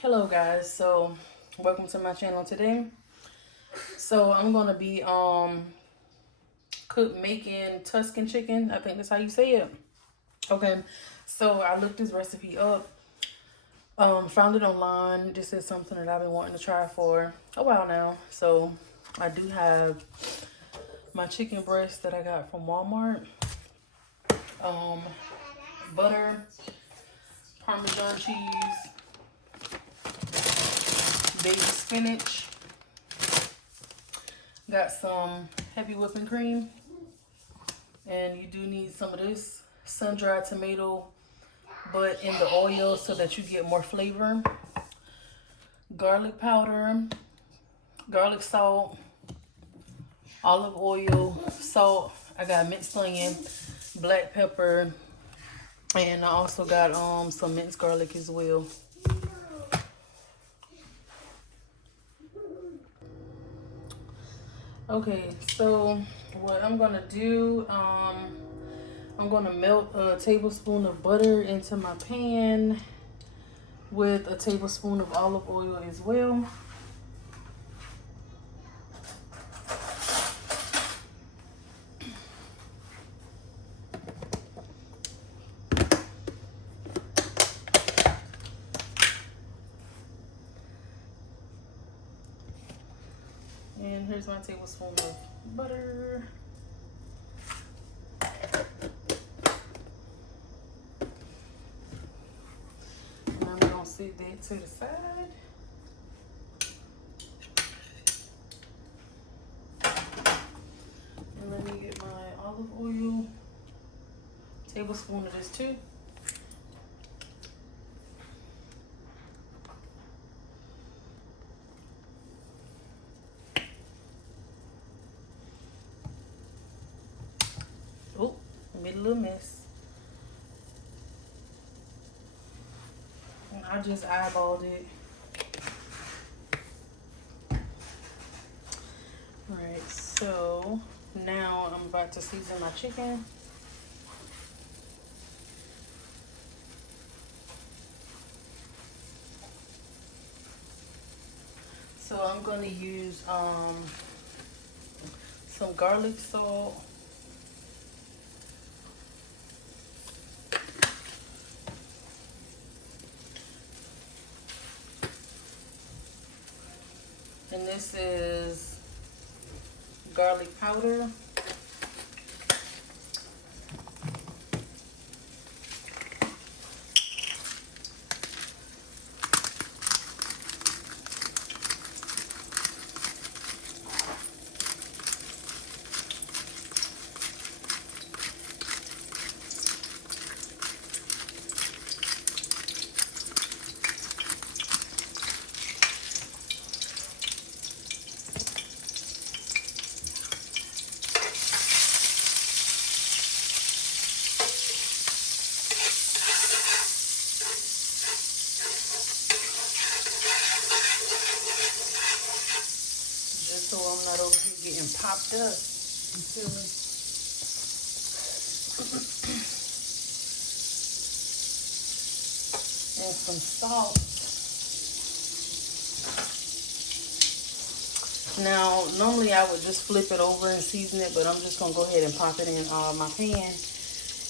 Hello guys, so welcome to my channel today. So I'm gonna be making Tuscan chicken. I think that's how you say it. Okay, so I looked this recipe up, found it online. This is something that I've been wanting to try for a while now. So I do have my chicken breast that I got from Walmart, um, butter, parmesan cheese, baked spinach. Got some heavy whipping cream, and you do need some of this sun-dried tomato, but in the oil so that you get more flavor. Garlic powder, garlic salt, olive oil, salt. I got minced onion, black pepper, and I also got some minced garlic as well. Okay, so what I'm gonna do, I'm gonna melt a tablespoon of butter into my pan with a tablespoon of olive oil as well. And here's my tablespoon of butter. And I'm gonna set that to the side. And let me get my olive oil. Tablespoon of this too. Oh, made a little mess. And I just eyeballed it. Alright, so now I'm about to season my chicken. So I'm going to use some garlic salt. And this is garlic powder. Just so I'm not over here getting popped up. You feel me? And some salt. Now, normally I would just flip it over and season it, but I'm just going to go ahead and pop it in my pan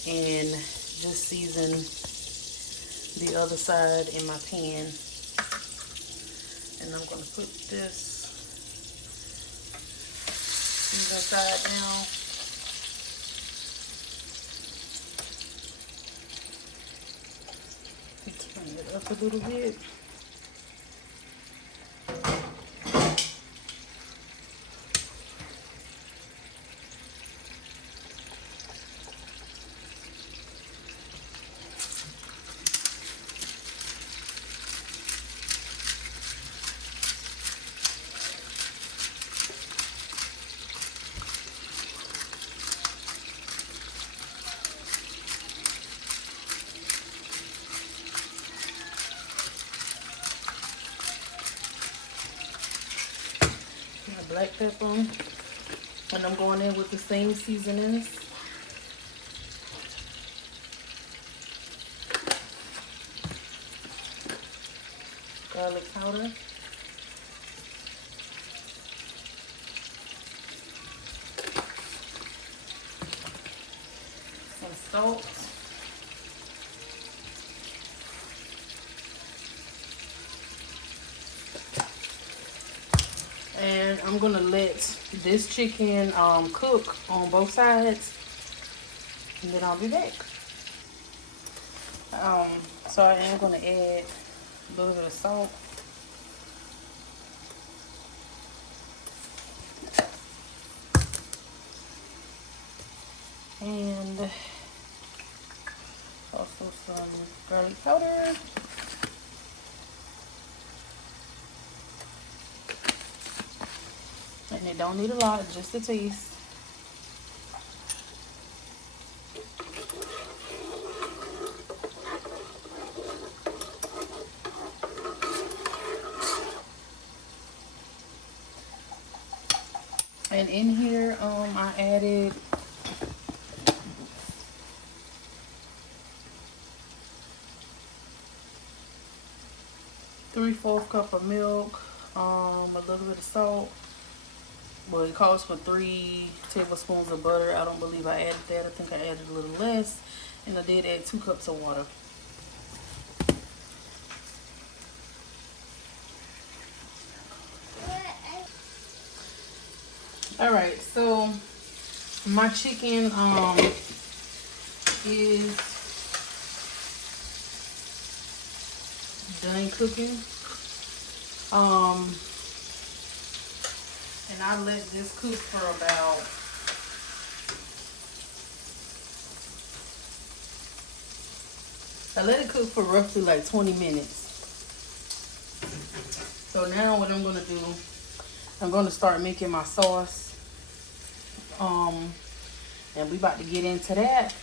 and just season the other side in my pan. And I'm going to put this side now. Turn it up a little bit. Black pepper, and I'm going in with the same seasonings. powder. Some salt. And I'm gonna let this chicken cook on both sides, and then I'll be back. So I am gonna add a little bit of salt. And also some garlic powder. And it don't need a lot, just a taste. And in here, I added three-fourths cup of milk, a little bit of salt. Well, it calls for 3 tablespoons of butter. I don't believe I added that. I think I added a little less. And I did add 2 cups of water. Alright, so my chicken is done cooking. And I let this cook for about roughly like 20 minutes. So now what I'm gonna do, I'm gonna start making my sauce. And we about to get into that.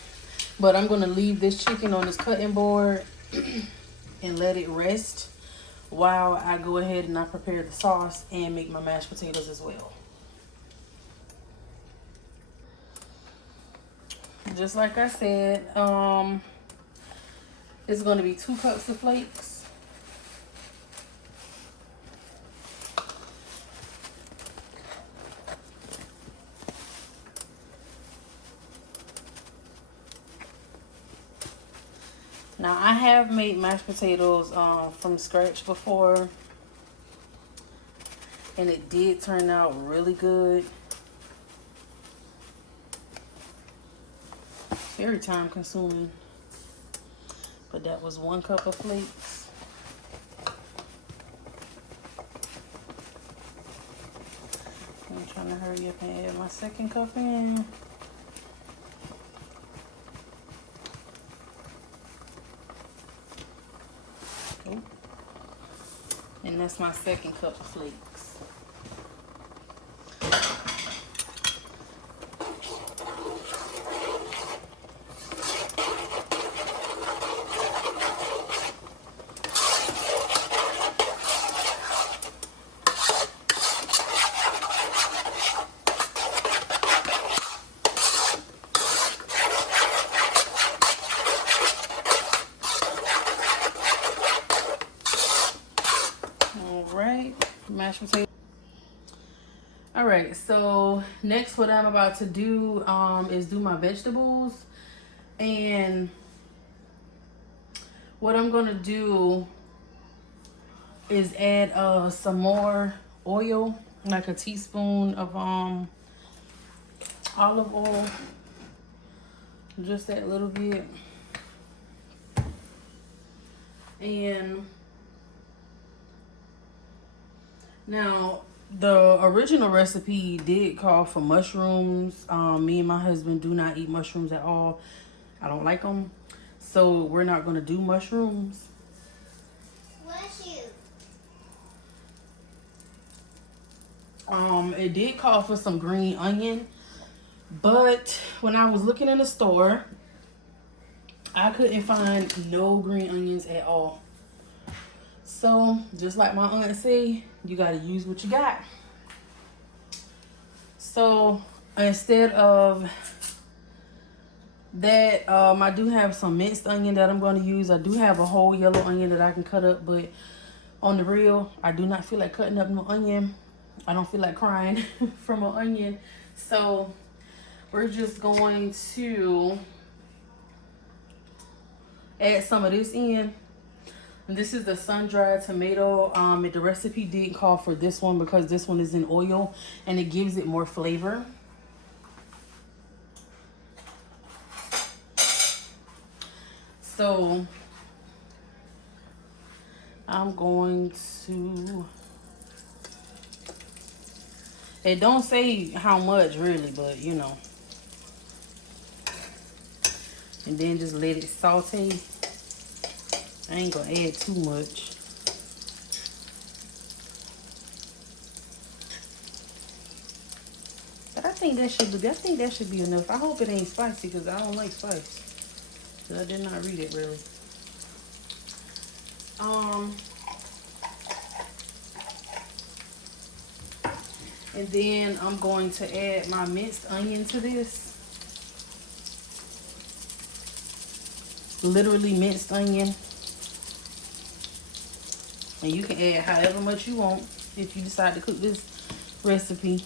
But I'm gonna leave this chicken on this cutting board and let it rest while I go ahead and I prepare the sauce and make my mashed potatoes as well. Just like I said, it's going to be 2 cups of flakes. Now, I have made mashed potatoes from scratch before, and it did turn out really good. Very time consuming, but that was 1 cup of flakes. I'm trying to hurry up and add my 2nd cup in. And that's my 2nd cup of flakes. Mashed potatoes. All right, so next what I'm about to do is do my vegetables. And what I'm gonna do is add some more oil, like a teaspoon of olive oil, just that little bit. And now, the original recipe did call for mushrooms. Me and my husband do not eat mushrooms at all. I don't like them. So, we're not going to do mushrooms. It did call for some green onion. But, when I was looking in the store, I couldn't find no green onions at all. So, just like my aunt say, you got to use what you got. So, instead of that, I do have some minced onion that I'm going to use. I do have a whole yellow onion that I can cut up, but on the real, I do not feel like cutting up no onion. I don't feel like crying from an onion. So we're just going to add some of this in. And this is the sun-dried tomato. The recipe did call for this one because this one is in oil and it gives it more flavor. So I'm going to, it don't say how much really, but you know. And then just let it saute. I ain't gonna add too much. But I think that should be enough. I hope it ain't spicy because I don't like spice. So I did not read it really. And then I'm going to add my minced onion to this. Literally minced onion. And you can add however much you want if you decide to cook this recipe.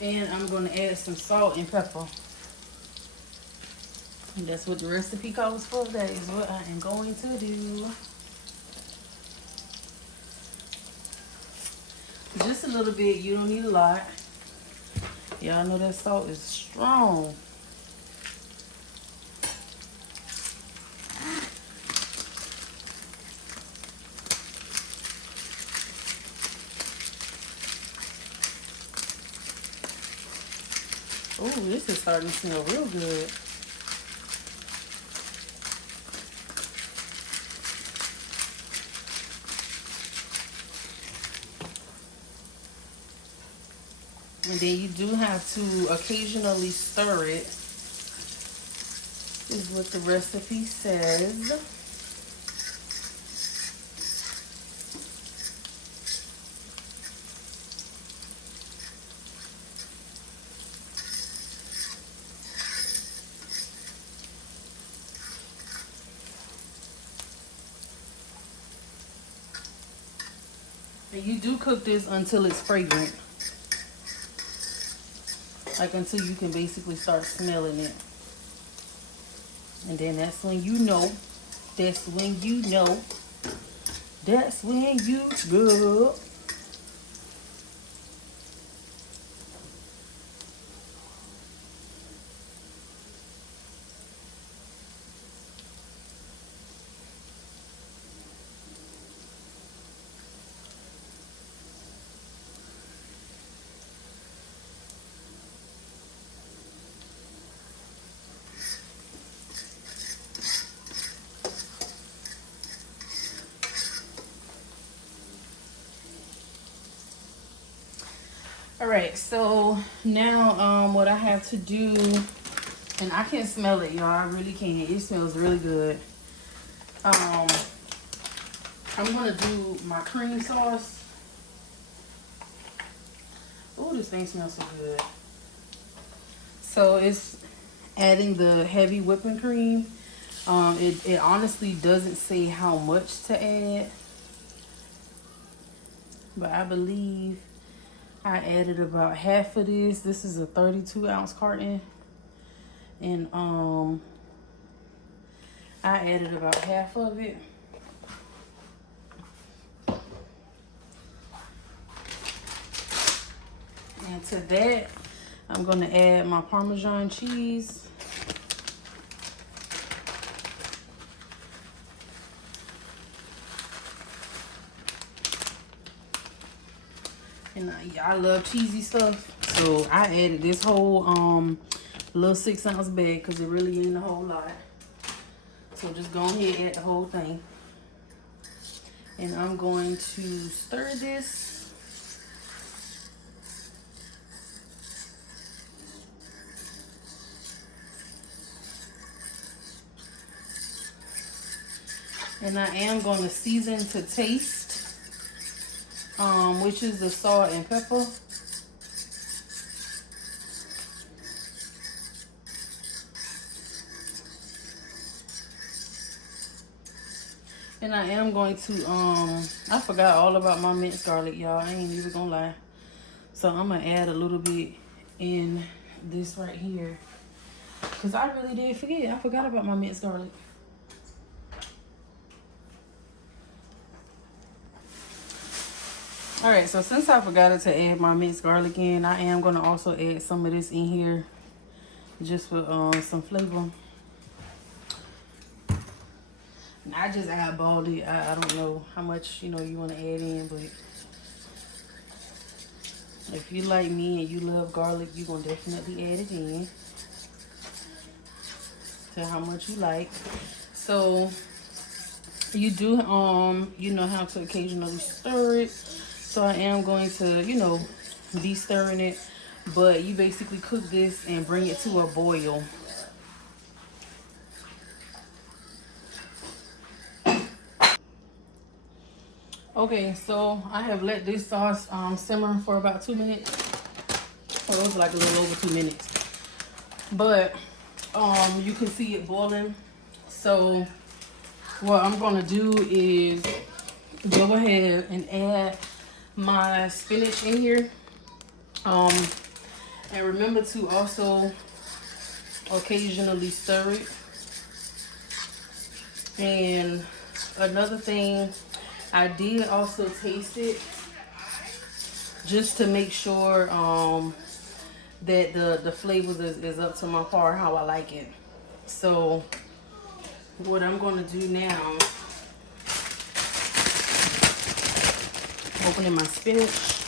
And I'm going to add some salt and pepper. And that's what the recipe calls for. That is what I am going to do. Just a little bit. You don't need a lot. Y'all know that salt is strong. Oh, this is starting to smell real good. And then you do have to occasionally stir it, is what the recipe says. And you do cook this until it's fragrant. Like until you can basically start smelling it. And then that's when you know. That's when you know. That's when you go. All right, so now what I have to do, and I can smell it, y'all. I really can. It smells really good. I'm gonna do my cream sauce. Oh, this thing smells so good. So it's adding the heavy whipping cream. It honestly doesn't say how much to add, but I believe I added about half of this. This is a 32-ounce carton. And I added about half of it. And to that, I'm going to add my Parmesan cheese. And I love cheesy stuff. So I added this whole little 6-ounce bag because it really ain't a whole lot. So just go ahead and add the whole thing. And I'm going to stir this. And I am going to season to taste, which is the salt and pepper. And I am going to, I forgot all about my minced garlic, y'all. I ain't even gonna lie. So I'm gonna add a little bit in this right here. Cause I really did forget. I forgot about my minced garlic. All right, so since I forgot to add my minced garlic in, I am gonna also add some of this in here just for some flavor. I just eyeballed it. I don't know how much, you know, you want to add in, but if you like me and you love garlic, you're going to definitely add it in to how much you like. So you do, you know how to occasionally stir it. So I am going to, you know, be stirring it, but you basically cook this and bring it to a boil. Okay, so I have let this sauce simmer for about 2 minutes. Well, it was like a little over 2 minutes. But you can see it boiling. So what I'm gonna do is go ahead and add my spinach in here. And remember to also occasionally stir it. And another thing, I did also taste it just to make sure that the flavors is up to my par, how I like it. So what I'm going to do now, opening my spinach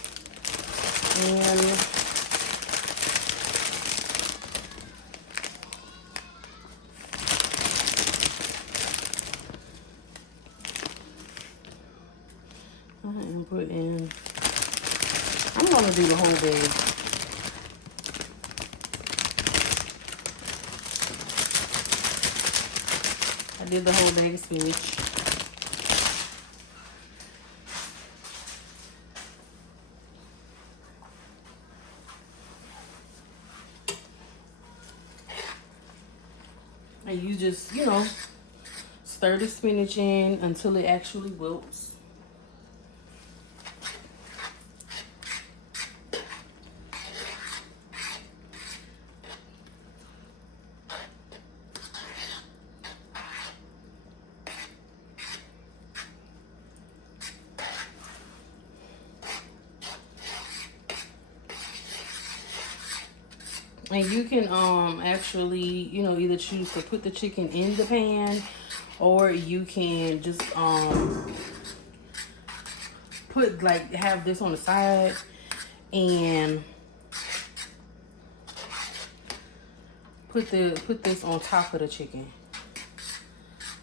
and put in, I'm going to do the whole bag. I did the whole bag of spinach. And you just, you know, stir the spinach in until it actually wilts. And you can actually, you know, either choose to put the chicken in the pan, or you can just put, like, have this on the side and put this on top of the chicken.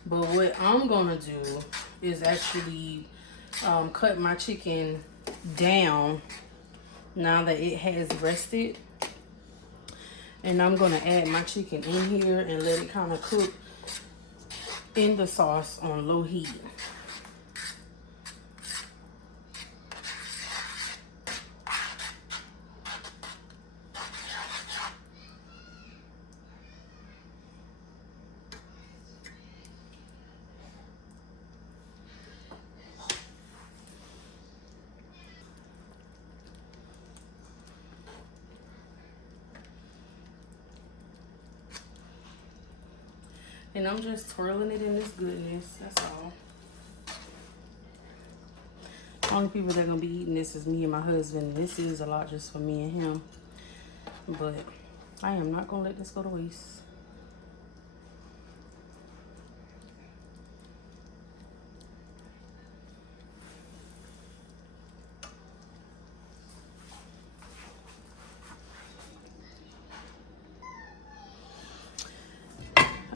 But what I'm gonna do is actually cut my chicken down now that it has rested. And I'm gonna add my chicken in here and let it kind of cook in the sauce on low heat. And I'm just twirling it in this goodness, that's all. Only people that are gonna be eating this is me and my husband. This is a lot just for me and him. But I am not gonna let this go to waste.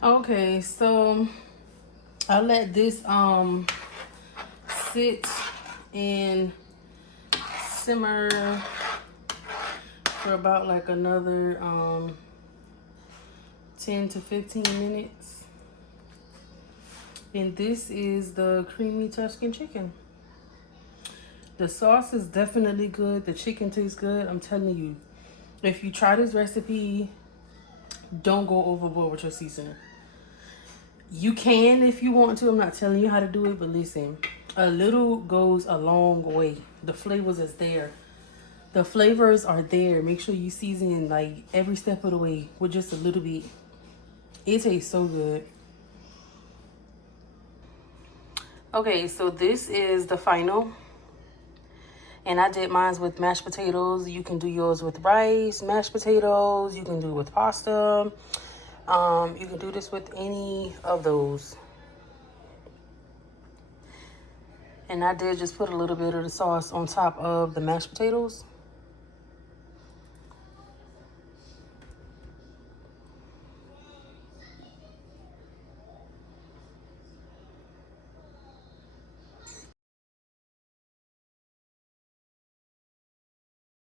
Okay, so I let this sit and simmer for about like another 10 to 15 minutes. And this is the creamy Tuscan chicken. The sauce is definitely good. The chicken tastes good. I'm telling you, if you try this recipe, don't go overboard with your seasoning. You can if you want to. I'm not telling you how to do it, but listen, a little goes a long way. The flavors is there. The flavors are there. Make sure you season like every step of the way with just a little bit. It tastes so good. Okay, so this is the final. And I did mine with mashed potatoes. You can do yours with rice, mashed potatoes. You can do it with pasta. You can do this with any of those. And I did just put a little bit of the sauce on top of the mashed potatoes.